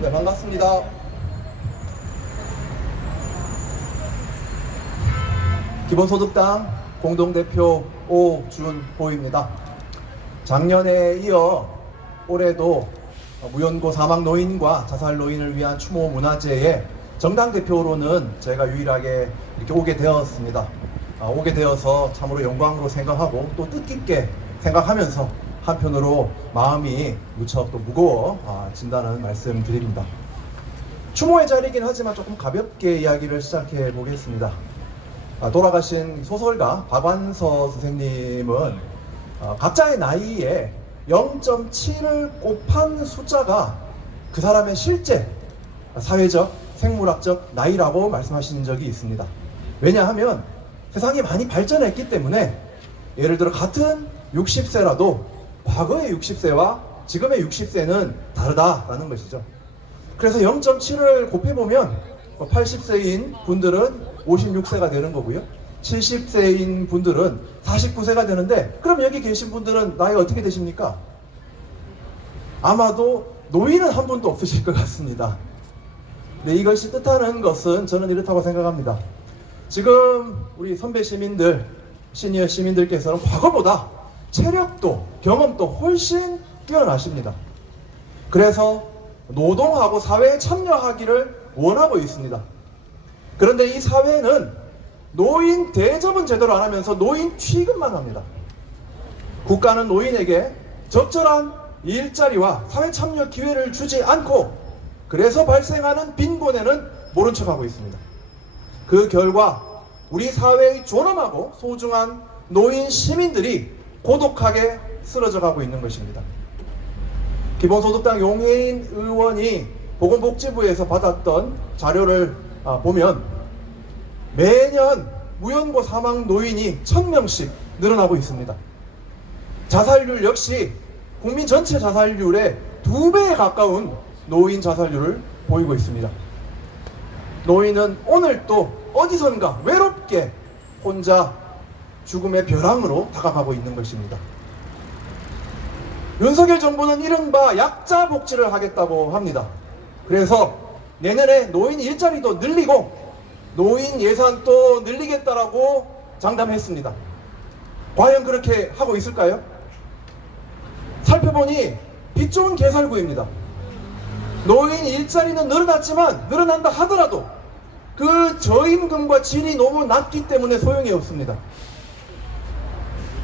네, 반갑습니다. 기본소득당 공동대표 오준호입니다. 작년에 이어 올해도 무연고 사망 노인과 자살 노인을 위한 추모 문화제에 정당 대표로는 제가 유일하게 이렇게 오게 되었습니다. 오게 되어서 참으로 영광으로 생각하고 또 뜻깊게 생각하면서 한편으로 마음이 무척 또 무거워진다는 말씀 드립니다. 추모의 자리이긴 하지만 조금 가볍게 이야기를 시작해 보겠습니다. 돌아가신 소설가 박완서 선생님은 각자의 나이에 0.7을 곱한 숫자가 그 사람의 실제 사회적, 생물학적 나이라고 말씀하신 적이 있습니다. 왜냐하면 세상이 많이 발전했기 때문에 예를 들어 같은 60세라도 과거의 60세와 지금의 60세는 다르다라는 것이죠. 그래서 0.7을 곱해보면 80세인 분들은 56세가 되는 거고요. 70세인 분들은 49세가 되는데, 그럼 여기 계신 분들은 나이가 어떻게 되십니까? 아마도 노인은 한 분도 없으실 것 같습니다. 네, 이것이 뜻하는 것은 저는 이렇다고 생각합니다. 지금 우리 선배 시민들, 시니어 시민들께서는 과거보다 체력도 경험도 훨씬 뛰어나십니다. 그래서 노동하고 사회에 참여하기를 원하고 있습니다. 그런데 이 사회는 노인 대접은 제대로 안 하면서 노인 취급만 합니다. 국가는 노인에게 적절한 일자리와 사회 참여 기회를 주지 않고, 그래서 발생하는 빈곤에는 모른 척하고 있습니다. 그 결과 우리 사회의 존엄하고 소중한 노인 시민들이 고독하게 쓰러져 가고 있는 것입니다. 기본소득당 용해인 의원이 보건복지부에서 받았던 자료를 보면 매년 무연고 사망 노인이 1000명씩 늘어나고 있습니다. 자살률 역시 국민 전체 자살률의 2배에 가까운 노인 자살률을 보이고 있습니다. 노인은 오늘 또 어디선가 외롭게 혼자 죽음의 벼랑으로 다가가고 있는 것입니다. 윤석열 정부는 이른바 약자 복지를 하겠다고 합니다. 그래서 내년에 노인 일자리도 늘리고 노인 예산도 늘리겠다라고 장담했습니다. 과연 그렇게 하고 있을까요? 살펴보니 빚 좋은 개살구입니다. 노인 일자리는 늘어났지만, 늘어난다 하더라도 그 저임금과 질이 너무 낮기 때문에 소용이 없습니다.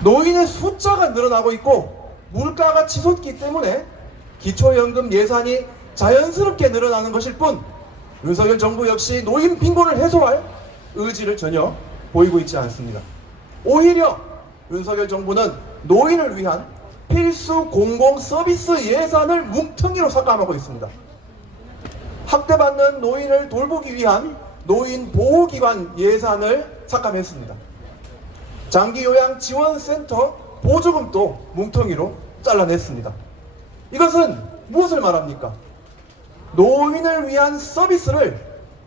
노인의 숫자가 늘어나고 있고 물가가 치솟기 때문에 기초연금 예산이 자연스럽게 늘어나는 것일 뿐, 윤석열 정부 역시 노인 빈곤을 해소할 의지를 전혀 보이고 있지 않습니다. 오히려 윤석열 정부는 노인을 위한 필수 공공 서비스 예산을 뭉텅이로 삭감하고 있습니다. 학대받는 노인을 돌보기 위한 노인 보호기관 예산을 삭감했습니다. 장기요양지원센터 보조금도 뭉텅이로 잘라냈습니다. 이것은 무엇을 말합니까? 노인을 위한 서비스를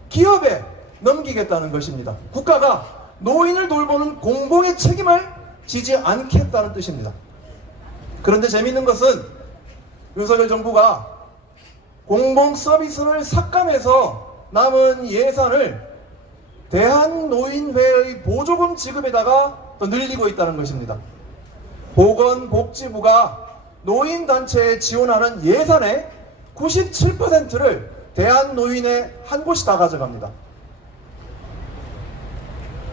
기업에 넘기겠다는 것입니다. 국가가 노인을 돌보는 공공의 책임을 지지 않겠다는 뜻입니다. 그런데 재미있는 것은 윤석열 정부가 공공 서비스를 삭감해서 남은 예산을 대한노인회의 보조금 지급에다가 또 늘리고 있다는 것입니다. 보건복지부가 노인단체에 지원하는 예산의 97%를 대한노인회 한 곳이 다 가져갑니다.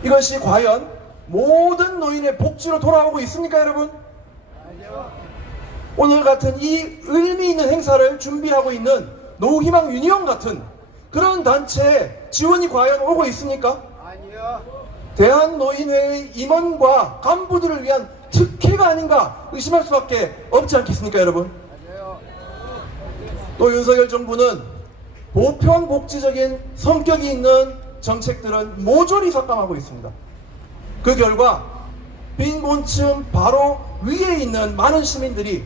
이것이 과연 모든 노인의 복지로 돌아오고 있습니까, 여러분? 오늘 같은 이 의미 있는 행사를 준비하고 있는 노후희망 유니온 같은 그런 단체에 지원이 과연 오고 있습니까? 아니요. 대한노인회의 임원과 간부들을 위한 특혜가 아닌가 의심할 수밖에 없지 않겠습니까, 여러분? 아니요. 또 윤석열 정부는 보편복지적인 성격이 있는 정책들은 모조리 삭감하고 있습니다. 그 결과 빈곤층 바로 위에 있는 많은 시민들이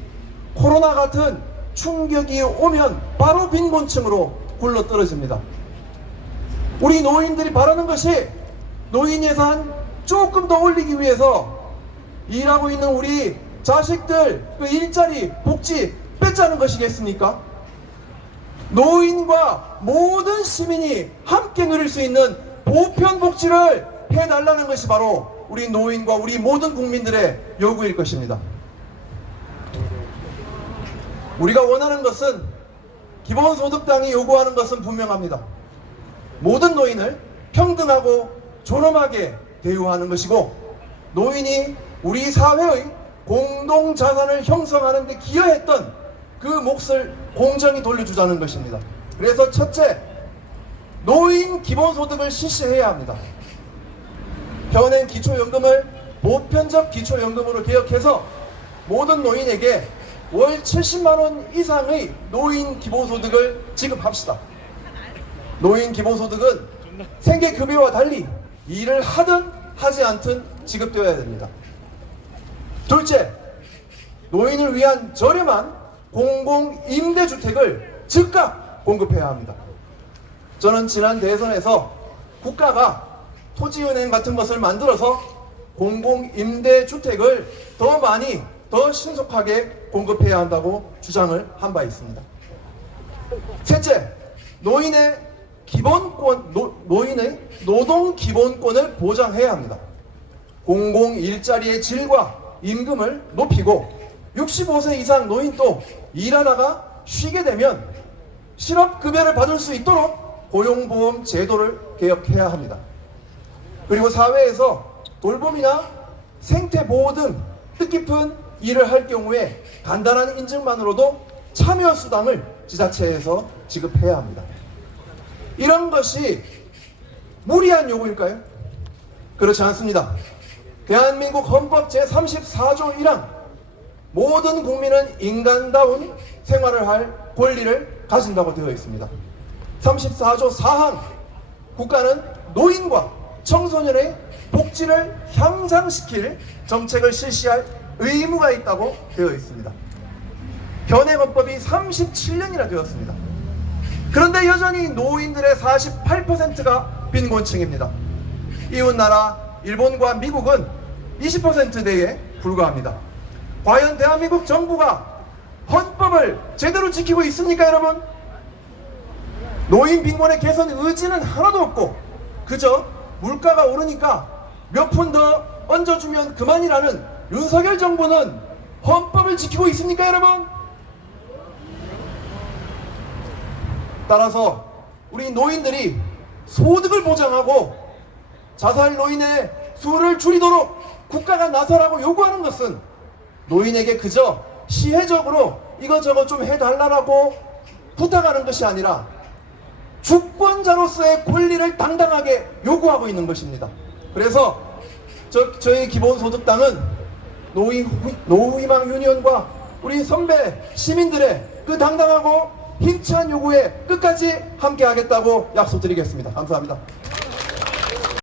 코로나 같은 충격이 오면 바로 빈곤층으로 굴러떨어집니다. 우리 노인들이 바라는 것이 노인 예산 조금 더 올리기 위해서 일하고 있는 우리 자식들 그 일자리 복지 뺏자는 것이겠습니까? 노인과 모든 시민이 함께 누릴 수 있는 보편복지를 해달라는 것이 바로 우리 노인과 우리 모든 국민들의 요구일 것입니다. 우리가 원하는 것은, 기본소득당이 요구하는 것은 분명합니다. 모든 노인을 평등하고 존엄하게 대우하는 것이고, 노인이 우리 사회의 공동자산을 형성하는 데 기여했던 그 몫을 공정히 돌려주자는 것입니다. 그래서 첫째, 노인 기본소득을 실시해야 합니다. 현행 기초연금을 보편적 기초연금으로 개혁해서 모든 노인에게 월 70만원 이상의 노인 기본소득을 지급합시다. 노인 기본소득은 생계급여와 달리 일을 하든 하지 않든 지급되어야 됩니다. 둘째, 노인을 위한 저렴한 공공임대주택을 즉각 공급해야 합니다. 저는 지난 대선에서 국가가 토지은행 같은 것을 만들어서 공공임대주택을 더 많이, 더 신속하게 공급해야 한다고 주장을 한 바 있습니다. 셋째, 노인의 노동 기본권을 보장해야 합니다. 공공 일자리의 질과 임금을 높이고 65세 이상 노인도 일하다가 쉬게 되면 실업급여를 받을 수 있도록 고용보험 제도를 개혁해야 합니다. 그리고 사회에서 돌봄이나 생태보호 등 뜻깊은 일을 할 경우에 간단한 인증만으로도 참여수당을 지자체에서 지급해야 합니다. 이런 것이 무리한 요구일까요? 그렇지 않습니다. 대한민국 헌법 제34조 1항, 모든 국민은 인간다운 생활을 할 권리를 가진다고 되어 있습니다. 34조 4항, 국가는 노인과 청소년의 복지를 향상시킬 정책을 실시할 의무가 있다고 되어 있습니다. 현행 헌법이 37년이나 되었습니다. 그런데 여전히 노인들의 48%가 빈곤층입니다. 이웃나라 일본과 미국은 20%대에 불과합니다. 과연 대한민국 정부가 헌법을 제대로 지키고 있습니까, 여러분? 노인 빈곤의 개선 의지는 하나도 없고 그저 물가가 오르니까 몇 푼 더 얹어주면 그만이라는 윤석열 정부는 헌법을 지키고 있습니까, 여러분? 따라서 우리 노인들이 소득을 보장하고 자살 노인의 수를 줄이도록 국가가 나서라고 요구하는 것은 노인에게 그저 시혜적으로 이거저거 좀 해달라고 부탁하는 것이 아니라 주권자로서의 권리를 당당하게 요구하고 있는 것입니다. 그래서 저희 기본소득당은 노후희망 유니언과 우리 선배 시민들의 그 당당하고 힘찬 요구에 끝까지 함께 하겠다고 약속드리겠습니다. 감사합니다.